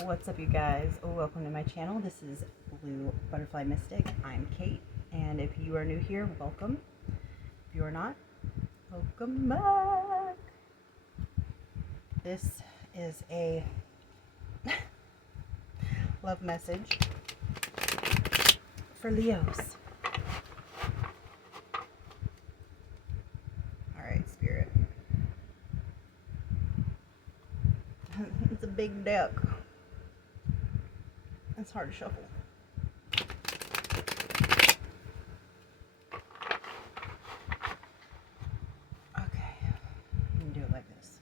What's up, you guys? Welcome to my channel. This is Blue Butterfly Mystic. I'm Kate, and if you are new here, welcome. If you are not, welcome back. This is a love message for Leos. Alright, Spirit. It's a big deck. It's hard to shuffle. Okay, I'm gonna do it like this.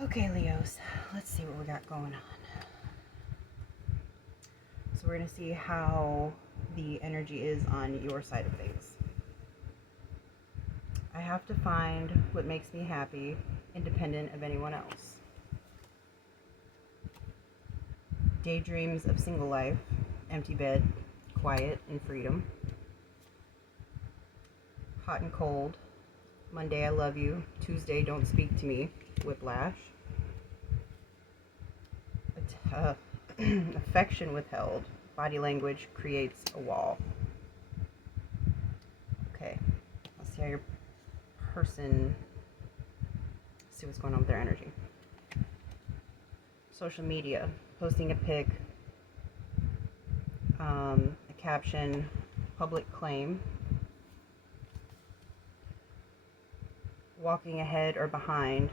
Okay, Leos, let's see what we got going on. So we're gonna see how the energy is on your side of things. I have to find what makes me happy, independent of anyone else. Daydreams of single life, empty bed, quiet and freedom. Hot and cold, Monday I love you, Tuesday don't speak to me, whiplash. Affection withheld, body language creates a wall. Okay, let's see how your person, see what's going on with their energy. Social media, posting a pic, a caption, public claim, walking ahead or behind,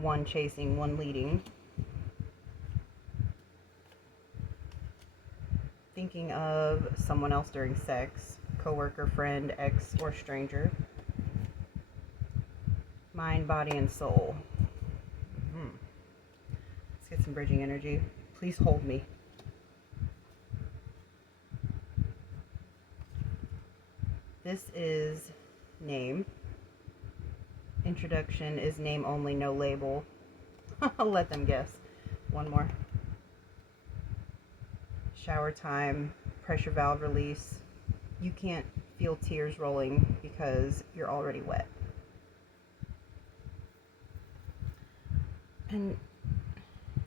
one chasing, one leading, thinking of someone else during sex, coworker, friend, ex, or stranger. Mind, body, and soul. Let's get some bridging energy. Please hold me. This is name. Introduction is name only, no label. I'll let them guess. One more. Shower time, pressure valve release. You can't feel tears rolling because you're already wet. And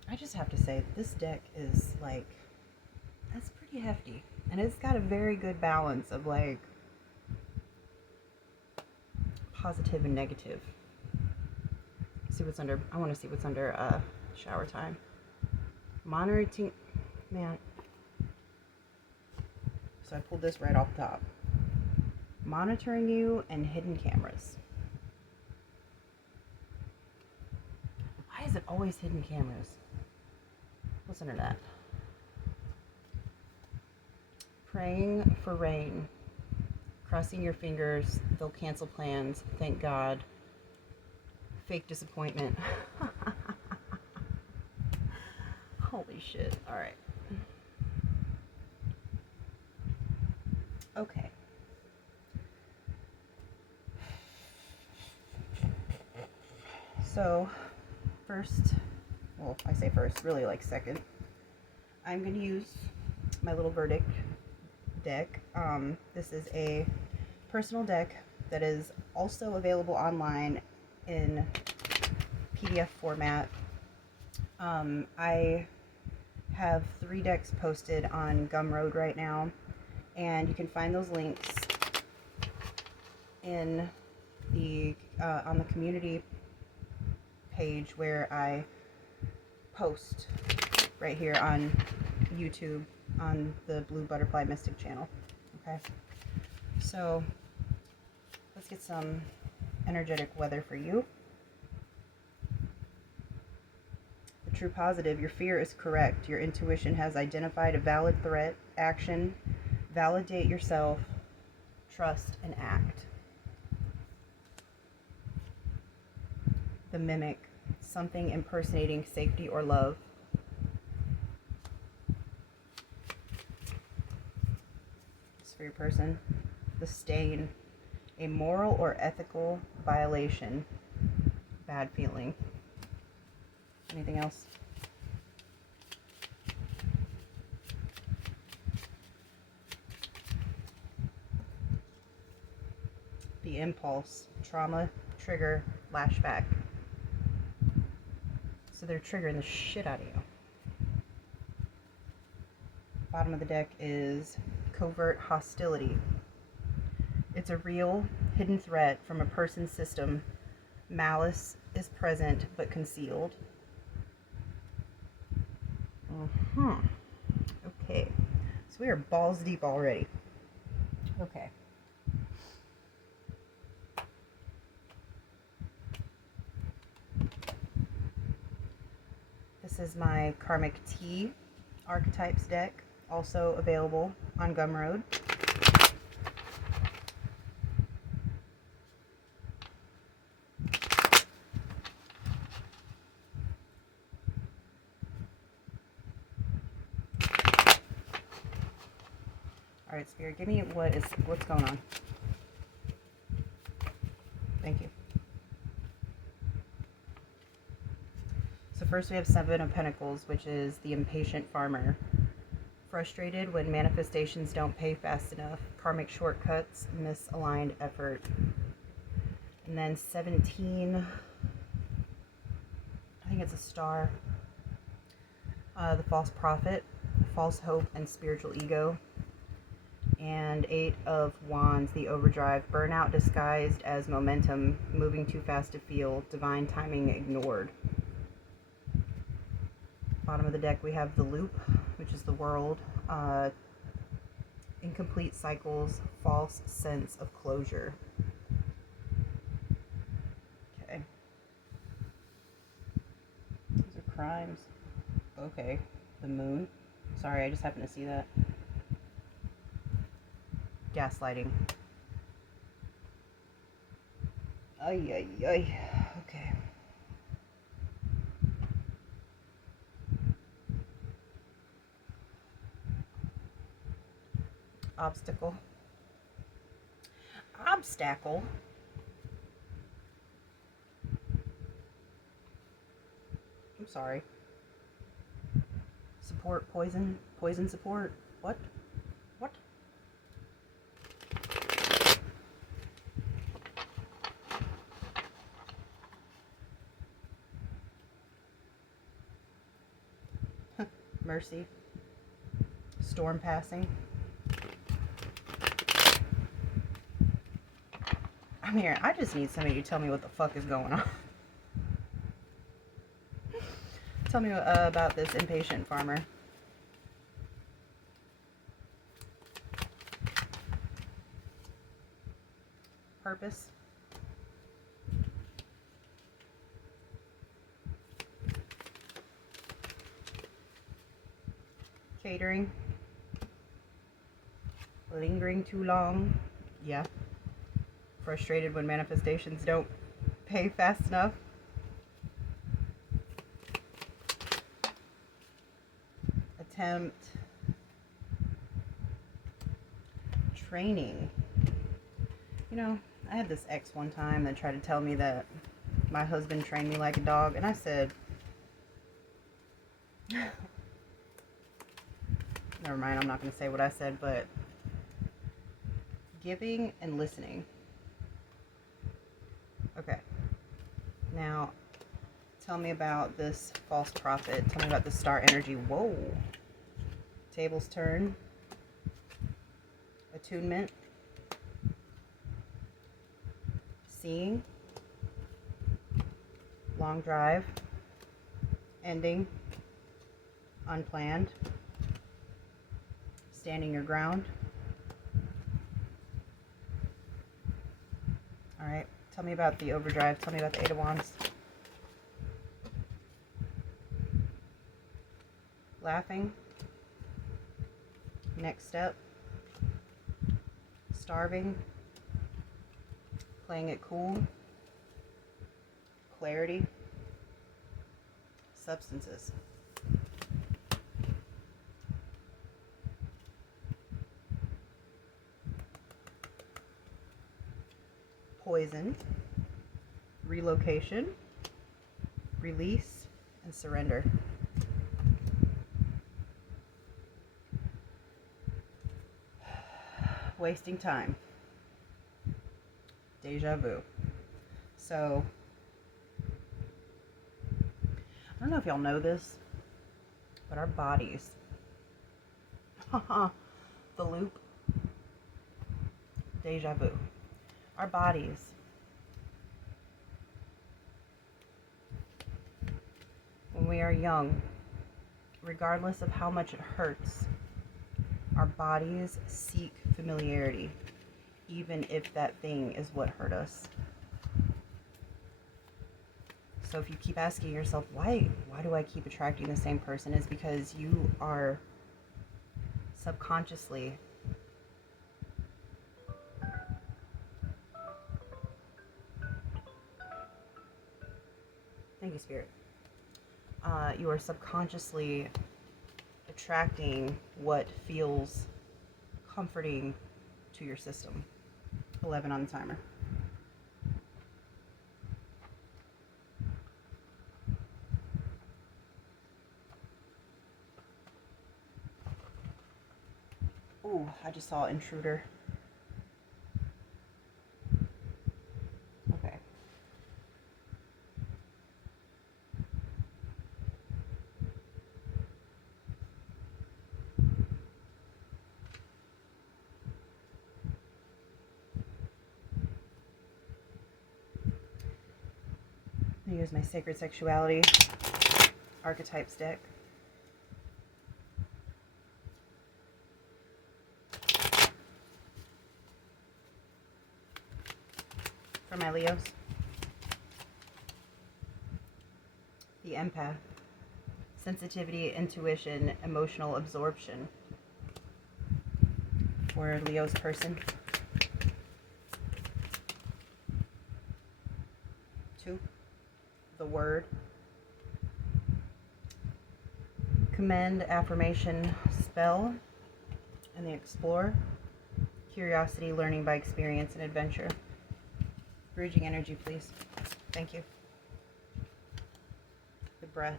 I just have to say, this deck is like, that's pretty hefty. And it's got a very good balance of like positive and negative. See what's under, I want to see what's under shower time. Monitoring, man. So I pulled this right off the top. Monitoring you and hidden cameras. Why is it always hidden cameras? What's under that? Praying for rain. Crossing your fingers. They'll cancel plans. Thank God. Fake disappointment. Holy shit. Alright. Okay. So, first, well, I say first, really like second, I'm going to use my little verdict deck. This is a personal deck that is also available online in PDF format. I have 3 decks posted on Gumroad right now, and you can find those links in the on the community page where I post right here on YouTube on the Blue Butterfly Mystic channel. Okay, so let's get some energetic weather for you. The true positive, your fear is correct. Your intuition has identified a valid threat. Action, validate yourself, trust, and act. The mimic, something impersonating safety or love. It's for your person. The stain, a moral or ethical violation. Bad feeling. Anything else? The impulse, trauma, trigger, flashback. So they're triggering the shit out of you. Bottom of the deck is covert hostility. It's a real, hidden threat from a person's system. Malice is present but concealed. Okay. So we are balls deep already. Okay. This is my Karmic T archetypes deck, also available on Gumroad. All right, Spirit, give me what's going on. Thank you. So first we have Seven of Pentacles, which is the impatient farmer. Frustrated when manifestations don't pay fast enough. Karmic shortcuts, misaligned effort. And then 17, I think it's a star. The false prophet, false hope, and spiritual ego. And 8 of Wands, the overdrive, burnout disguised as momentum, moving too fast to feel, divine timing ignored. Bottom of the deck we have the loop, which is the world, incomplete cycles, false sense of closure. Okay. These are crimes. Okay. The moon. Sorry, I just happened to see that. Gaslighting. Ay, ay, ay. Okay. Obstacle. Obstacle. I'm sorry. Support, poison. Poison support. What? What? Mercy. Storm passing. I'm here. I just need somebody to tell me what the fuck is going on. Tell me about this impatient farmer. Purpose. Catering. Lingering too long. Yeah. Frustrated when manifestations don't pay fast enough. Attempt. Training. You know, I had this ex one time that tried to tell me that my husband trained me like a dog, and I said, never mind, I'm not going to say what I said, but giving and listening. Okay. Now, tell me about this false prophet. Tell me about the star energy. Whoa. Tables turn. Attunement. Seeing. Long drive. Ending. Unplanned. Standing your ground. Alright. Tell me about the overdrive. Tell me about the 8 of Wands. Laughing. Next step. Starving. Playing it cool. Clarity. Substances. Poison. Relocation. Release. And surrender. Wasting time. Deja vu. So, I don't know if y'all know this, but our bodies, the loop, deja vu, our bodies, when we are young, regardless of how much it hurts, our bodies seek familiarity, even if that thing is what hurt us. So if you keep asking yourself, why do I keep attracting the same person, is because you are subconsciously thank you, Spirit. You are subconsciously attracting what feels comforting to your system. 11 on the timer. Ooh, I just saw intruder. Okay. I'm gonna use my Sacred Sexuality Archetypes deck. For my Leos. The Empath. Sensitivity, intuition, emotional absorption. For Leo's person. 2. The Word. Commend, affirmation, spell. And the Explorer. Curiosity, learning by experience, and adventure. Bridging energy, please. Thank you. The Breath.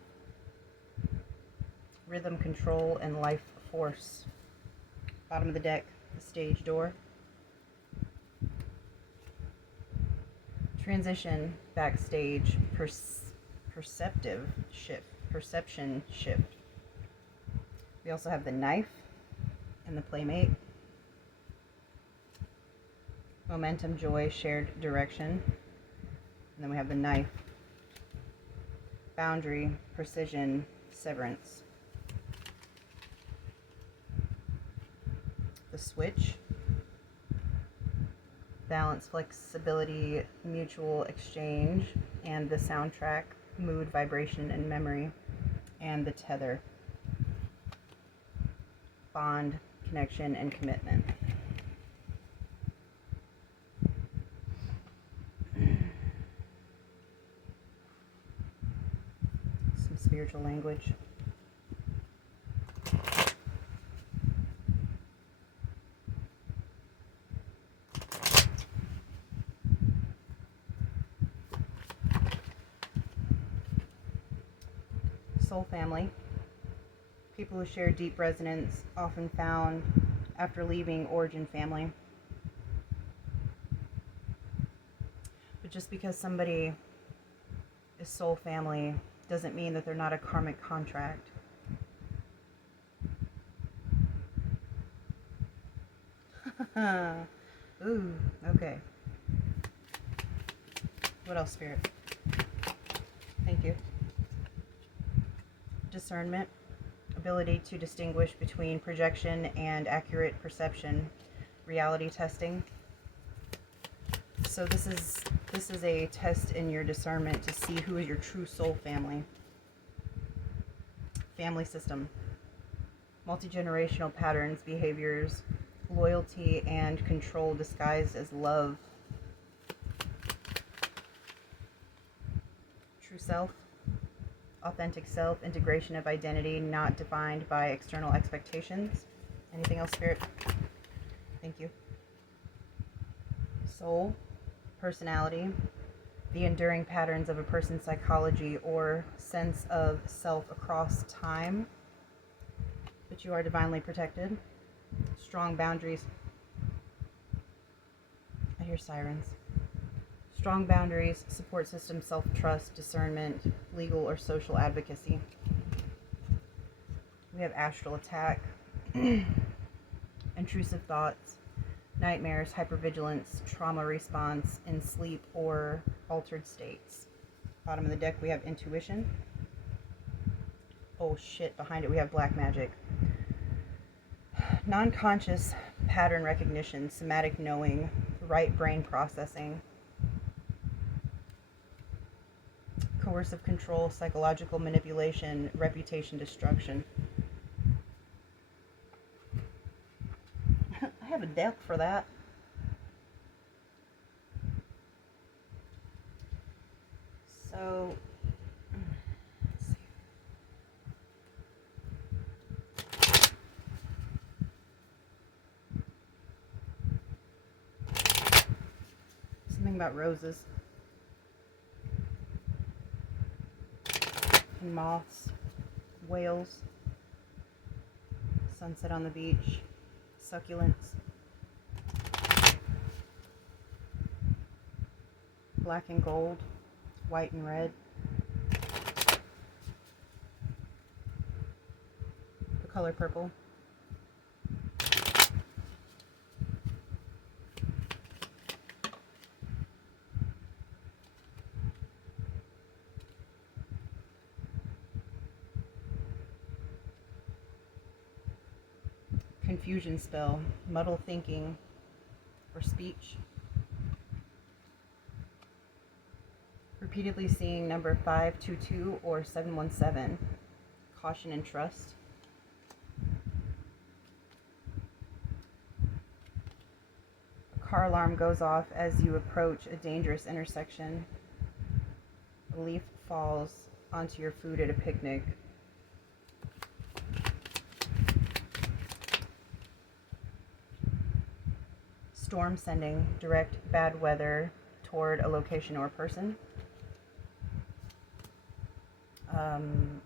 Rhythm, control, and life force. Bottom of the deck, the Stage Door. Transition, backstage, perception shift. We also have the Knife and the Playmate. Momentum, joy, shared direction. And then we have the Knife. Boundary, precision, severance. The Switch. Balance, flexibility, mutual exchange. And the Soundtrack, mood, vibration, and memory. And the Tether. Bond, connection, and commitment. Some spiritual language. Soul family. People who share deep resonance, often found after leaving origin family. But just because somebody is soul family doesn't mean that they're not a karmic contract. Ooh, okay. What else, Spirit? Thank you. Discernment. Ability to distinguish between projection and accurate perception. Reality testing. So this is a test in your discernment to see who is your true soul family. Family system. Multi-generational patterns, behaviors, loyalty, and control disguised as love. True self. Authentic self, integration of identity, not defined by external expectations. Anything else, Spirit? Thank you. Soul, personality, the enduring patterns of a person's psychology or sense of self across time, but you are divinely protected. Strong boundaries. I hear sirens. Strong boundaries, support system, self-trust, discernment, legal or social advocacy. We have astral attack, intrusive thoughts, nightmares, hypervigilance, trauma response in sleep or altered states. Bottom of the deck, we have intuition. Oh shit, behind it we have black magic. Non-conscious pattern recognition, somatic knowing, right brain processing, coercive control, psychological manipulation, reputation destruction. I have a deck for that. So, let's see. Something about roses and moths, whales, sunset on the beach, succulents, black and gold, white and red, the color purple, confusion spell, muddle thinking or speech, repeatedly seeing number 522 or 717, caution and trust, a car alarm goes off as you approach a dangerous intersection, a leaf falls onto your food at a picnic, storm sending direct bad weather toward a location or person,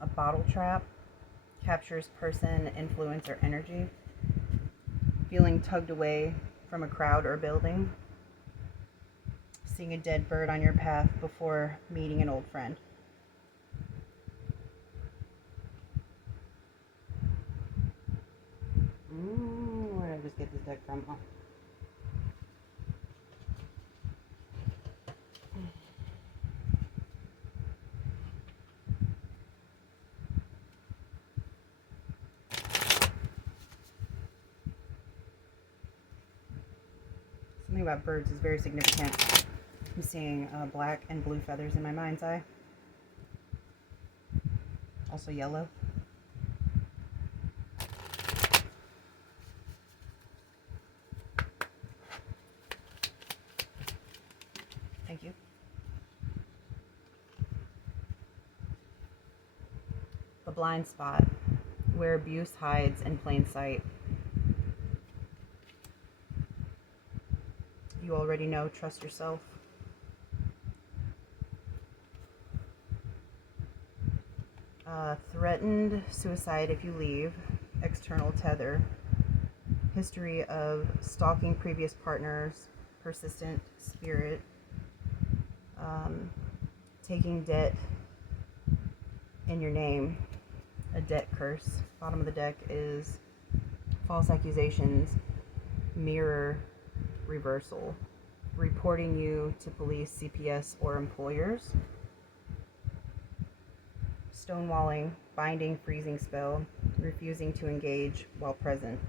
a bottle trap captures person, influence, or energy, feeling tugged away from a crowd or building, seeing a dead bird on your path before meeting an old friend. Where did I just get this deck from? Oh. Something about birds is very significant. I'm seeing black and blue feathers in my mind's eye. Also yellow. Thank you. The blind spot, where abuse hides in plain sight. You already know, trust yourself. Threatened suicide if you leave, external tether. History of stalking previous partners, persistent spirit. Taking debt in your name, a debt curse. Bottom of the deck is false accusations, mirror reversal, reporting you to police, CPS, or employers, stonewalling, binding, freezing spell, refusing to engage while present.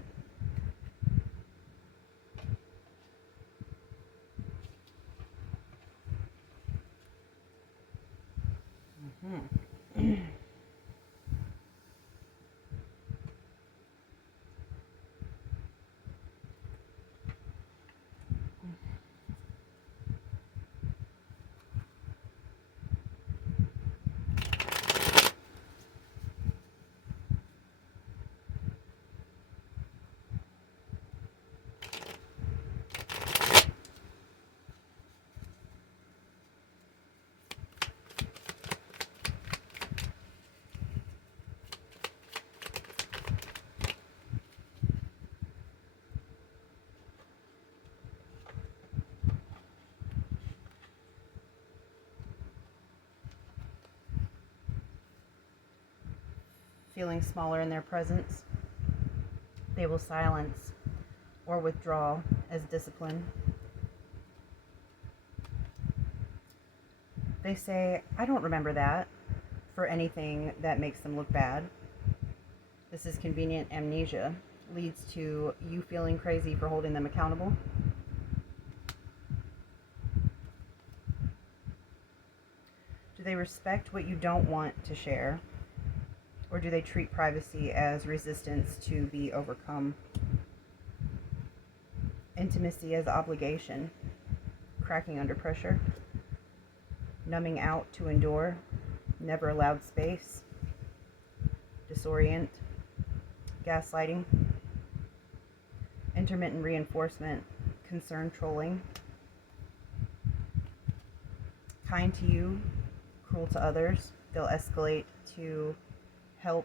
feeling smaller in their presence. They will silence or withdraw as discipline. They say, I don't remember that, for anything that makes them look bad. This is convenient amnesia, leads to you feeling crazy for holding them accountable. Do they respect what you don't want to share? Or do they treat privacy as resistance to be overcome? Intimacy as obligation, cracking under pressure, numbing out to endure, never allowed space, disorient, gaslighting, intermittent reinforcement, concern trolling, kind to you, cruel to others. They'll escalate to help,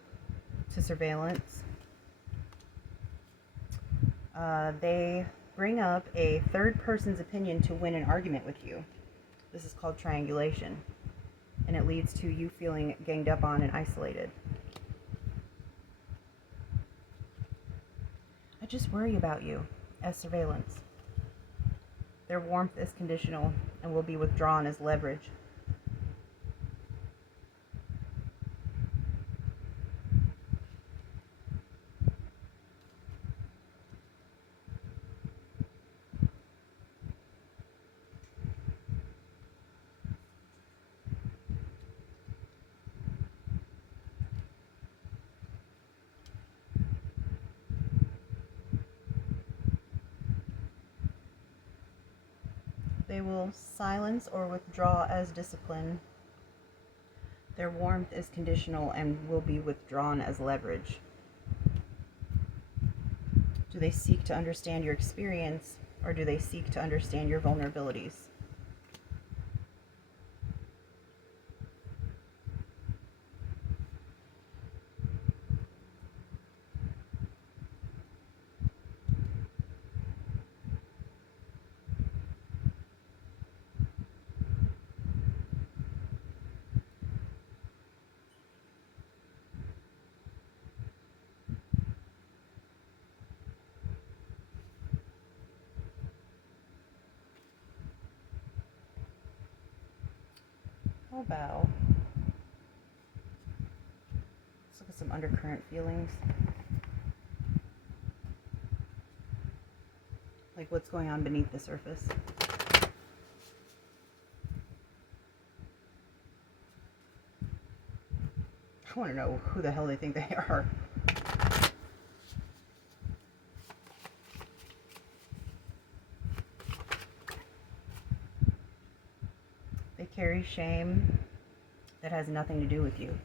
to surveillance. They bring up a third person's opinion to win an argument with you. This is called triangulation, and it leads to you feeling ganged up on and isolated. I just worry about you as surveillance. Their warmth is conditional and will be withdrawn as leverage. They will silence or withdraw as discipline. Their warmth is conditional and will be withdrawn as leverage. Do they seek to understand your experience, or do they seek to understand your vulnerabilities? How about, let's look at some undercurrent feelings. Like what's going on beneath the surface. I want to know who the hell they think they are. They carry shame that has nothing to do with you.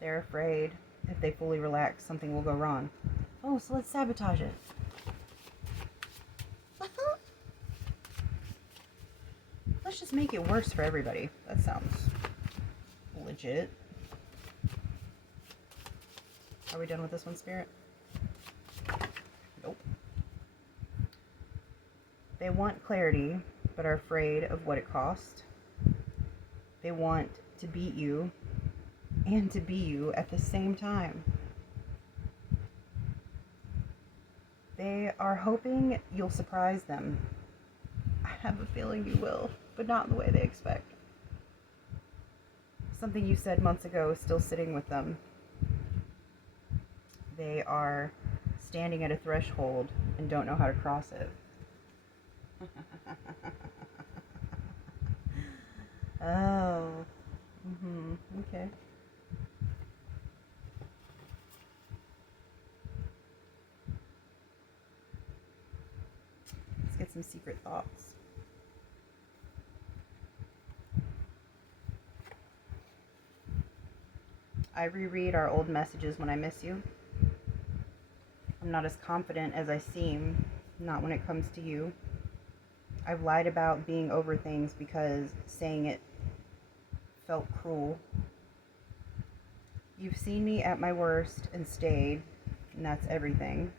They're afraid if they fully relax, something will go wrong. Oh, so let's sabotage it. Let's just make it worse for everybody. That sounds legit. Are we done with this one, Spirit? Nope. They want clarity, but are afraid of what it costs. They want to beat you and to be you at the same time. They are hoping you'll surprise them. I have a feeling you will, but not in the way they expect. Something you said months ago is still sitting with them. They are standing at a threshold and don't know how to cross it. Oh. Okay. Let's get some secret thoughts. I reread our old messages when I miss you. I'm not as confident as I seem, not when it comes to you. I've lied about being over things because saying it felt cruel. You've seen me at my worst and stayed, and that's everything.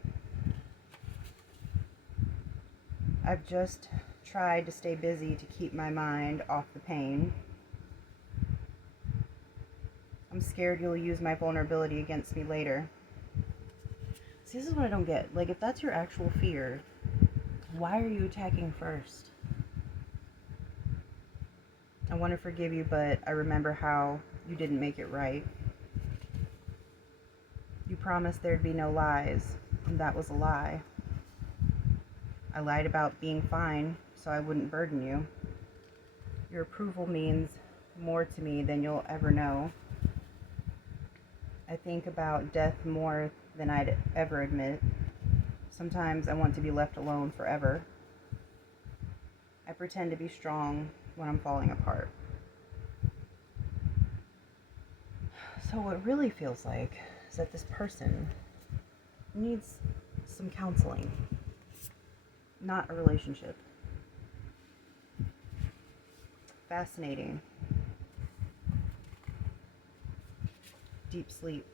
I've just tried to stay busy to keep my mind off the pain. I'm scared you'll use my vulnerability against me later. See, this is what I don't get. Like, if that's your actual fear, why are you attacking first? I want to forgive you, but I remember how you didn't make it right. You promised there'd be no lies, and that was a lie. I lied about being fine so I wouldn't burden you. Your approval means more to me than you'll ever know. I think about death more than I'd ever admit. Sometimes I want to be left alone forever. I pretend to be strong when I'm falling apart. So what it really feels like is that this person needs some counseling, not a relationship. Fascinating. Deep sleep.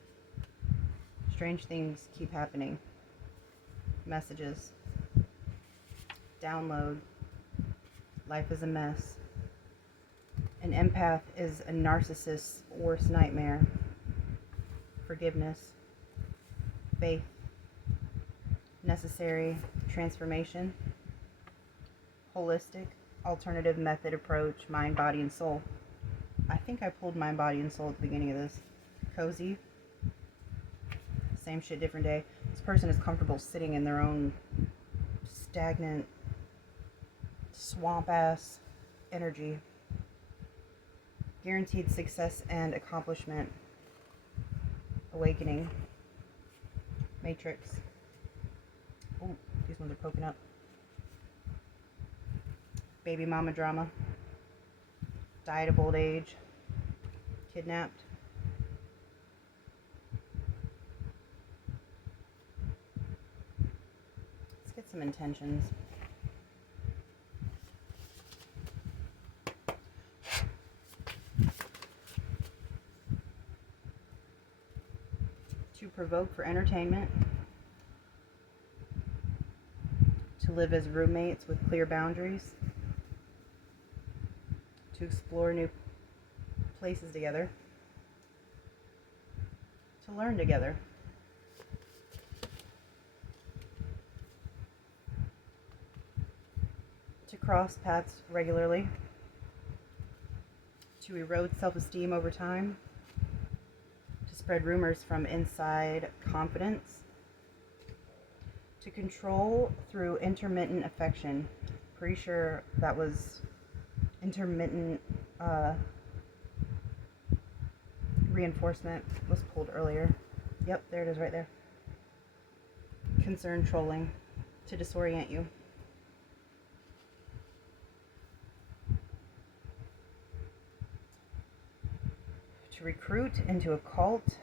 Strange things keep happening. Messages. Download. Life is a mess. An empath is a narcissist's worst nightmare. Forgiveness. Faith. Necessary transformation. Holistic, alternative method approach, mind, body, and soul. I think I pulled mind, body, and soul at the beginning of this. Cozy. Same shit, different day. This person is comfortable sitting in their own stagnant, swamp-ass energy. Guaranteed success and accomplishment. Awakening. Matrix. Oh, these ones are poking up. Baby mama drama. Died of old age. Kidnapped. Let's get some intentions. To provoke for entertainment. To live as roommates with clear boundaries. To explore new places together. To learn together. To cross paths regularly. To erode self-esteem over time. To spread rumors from inside confidence. To control through intermittent affection. Pretty sure that was intermittent reinforcement was pulled earlier. Yep, there it is right there. Concern trolling. To disorient you. To recruit into a cult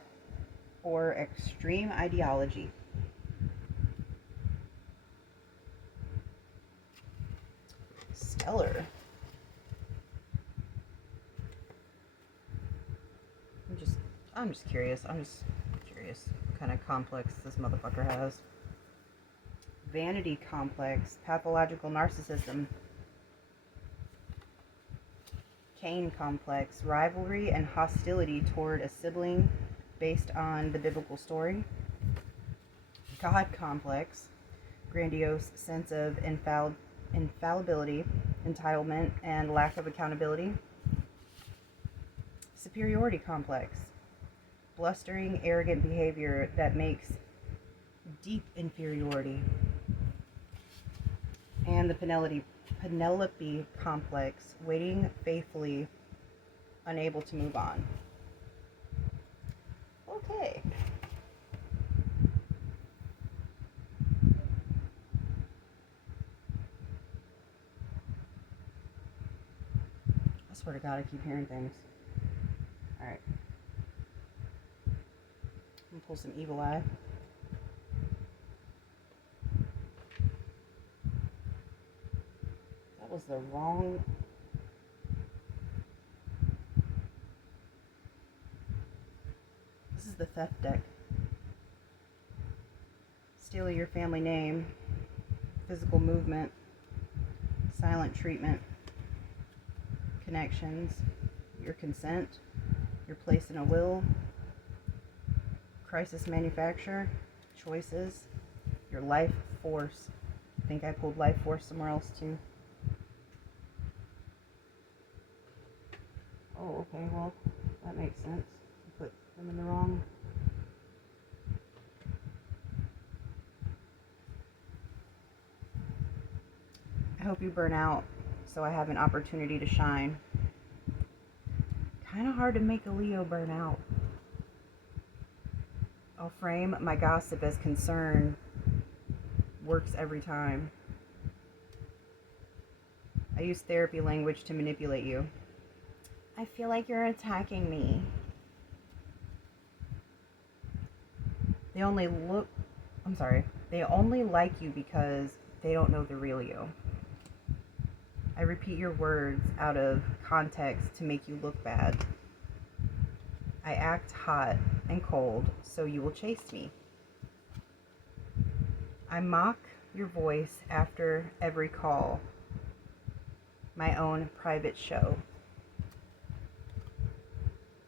or extreme ideology. Stellar. I'm just curious. What kind of complex this motherfucker has. Vanity complex. Pathological narcissism. Cain complex. Rivalry and hostility toward a sibling based on the biblical story. God complex. Grandiose sense of infallibility, entitlement, and lack of accountability. Superiority complex. Blustering, arrogant behavior that makes deep inferiority. And the Penelope complex. Waiting faithfully, unable to move on. Okay. I swear to God, I keep hearing things. Alright. I'm gonna pull some evil eye. That was the wrong... This is the theft deck. Stealing your family name. Physical movement. Silent treatment. Connections. Your consent. your place in a will, crisis manufacturer, choices, your life force. I think I pulled life force somewhere else too. Oh, okay, well, that makes sense. I put them in the wrong. I hope you burn out so I have an opportunity to shine. Kind of hard to make a Leo burn out. I'll frame my gossip as concern. Works every time. I use therapy language to manipulate you. I feel like you're attacking me. They only like you because they don't know the real you. I repeat your words out of context to make you look bad. I act hot and cold so you will chase me. I mock your voice after every call. My own private show.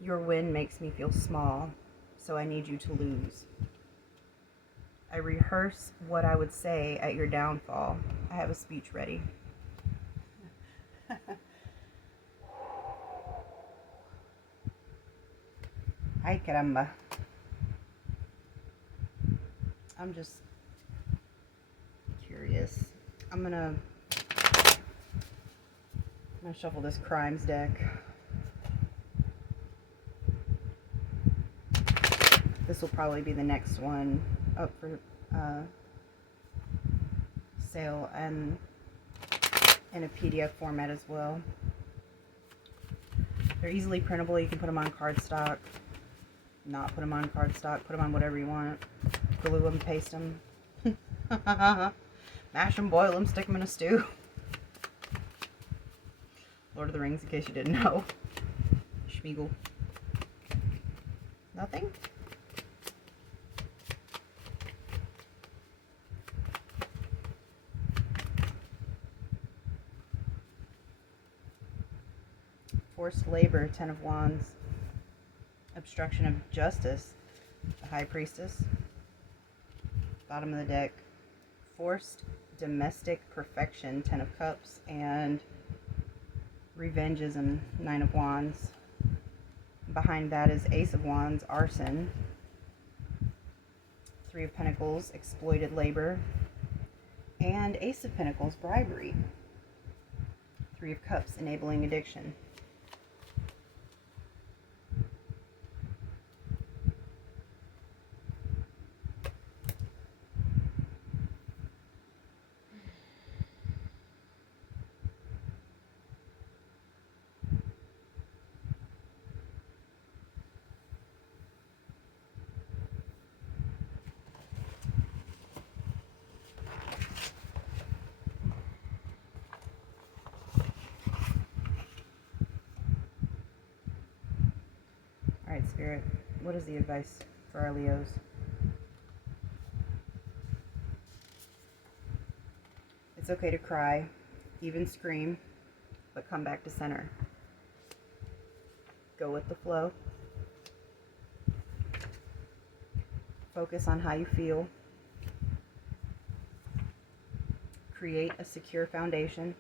Your win makes me feel small, so I need you to lose. I rehearse what I would say at your downfall. I have a speech ready. Ay, caramba. I'm just curious. I'm gonna shuffle this crimes deck. This will probably be the next one up for sale and in a PDF format as well. They're easily printable. You can put them on cardstock, not put them on cardstock, put them on whatever you want. Glue them, paste them, mash them, boil them, stick them in a stew. Lord of the Rings, in case you didn't know. Schmeagle. Nothing? Forced labor, Ten of Wands. Obstruction of justice, the High Priestess. Bottom of the deck. Forced domestic perfection, Ten of Cups. And revengeism, Nine of Wands. Behind that is Ace of Wands, arson. Three of Pentacles, exploited labor. And Ace of Pentacles, bribery. Three of Cups, enabling addiction. Alright, Spirit, what is the advice for our Leos? It's okay to cry, even scream, but come back to center. Go with the flow. Focus on how you feel. Create a secure foundation.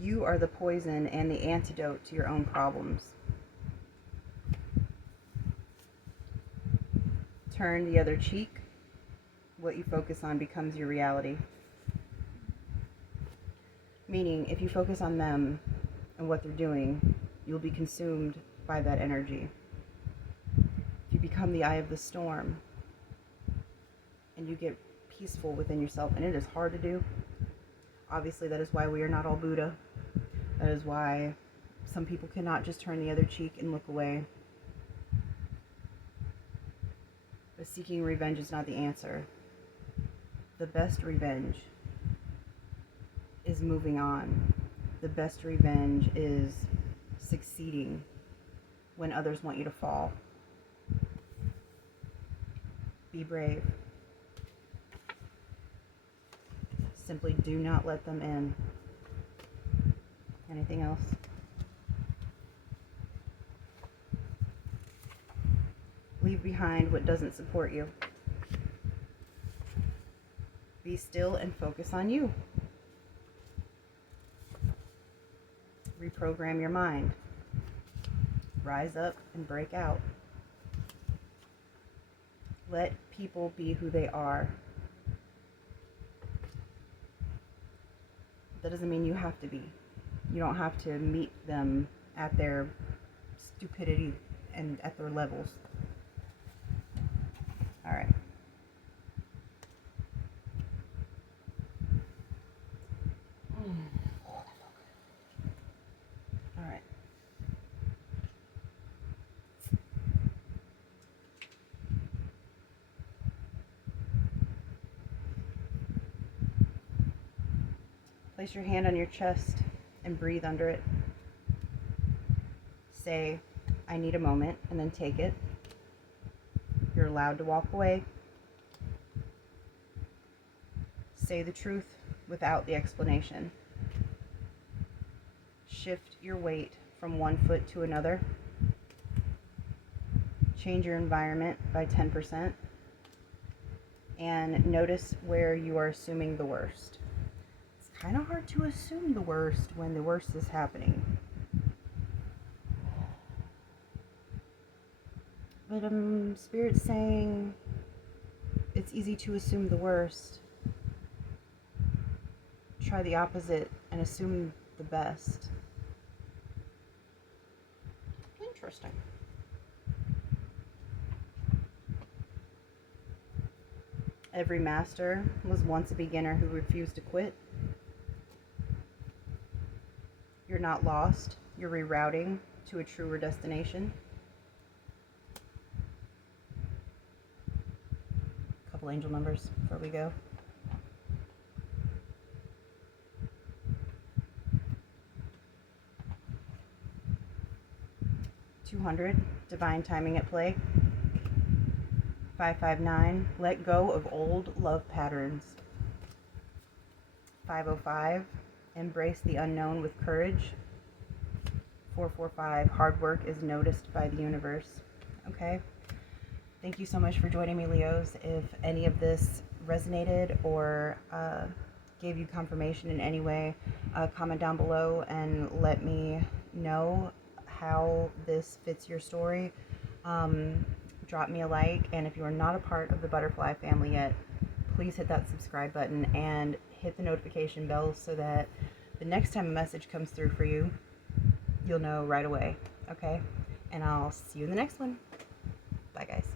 You are the poison and the antidote to your own problems. Turn the other cheek. What you focus on becomes your reality. Meaning, if you focus on them and what they're doing, you'll be consumed by that energy. If you become the eye of the storm and you get peaceful within yourself, and it is hard to do. Obviously, that is why we are not all Buddha. That is why some people cannot just turn the other cheek and look away. But seeking revenge is not the answer. The best revenge is moving on. The best revenge is succeeding when others want you to fall. Be brave. Simply do not let them in. Anything else? Leave behind what doesn't support you. Be still and focus on you. Reprogram your mind. Rise up and break out. Let people be who they are. That doesn't mean you have to be. You don't have to meet them at their stupidity and at their levels. All right. All right. Place your hand on your chest and breathe under it. Say, I need a moment, and then take it. You're allowed to walk away. Say the truth without the explanation. Shift your weight from one foot to another. Change your environment by 10%. And notice where you are assuming the worst. It's kind of hard to assume the worst when the worst is happening. But Spirit's saying it's easy to assume the worst. Try the opposite and assume the best. Interesting. Every master was once a beginner who refused to quit. You're not lost. You're rerouting to a truer destination. Couple angel numbers before we go. 200, divine timing at play. 559, let go of old love patterns. 505, embrace the unknown with courage. 445, hard work is noticed by the universe. Okay? Thank you so much for joining me, Leos. If any of this resonated or gave you confirmation in any way, comment down below and let me know how this fits your story. Drop me a like, and if you are not a part of the butterfly family yet, please hit that subscribe button and hit the notification bell so that the next time a message comes through for you, you'll know right away. Okay? And I'll see you in the next one. Bye, guys.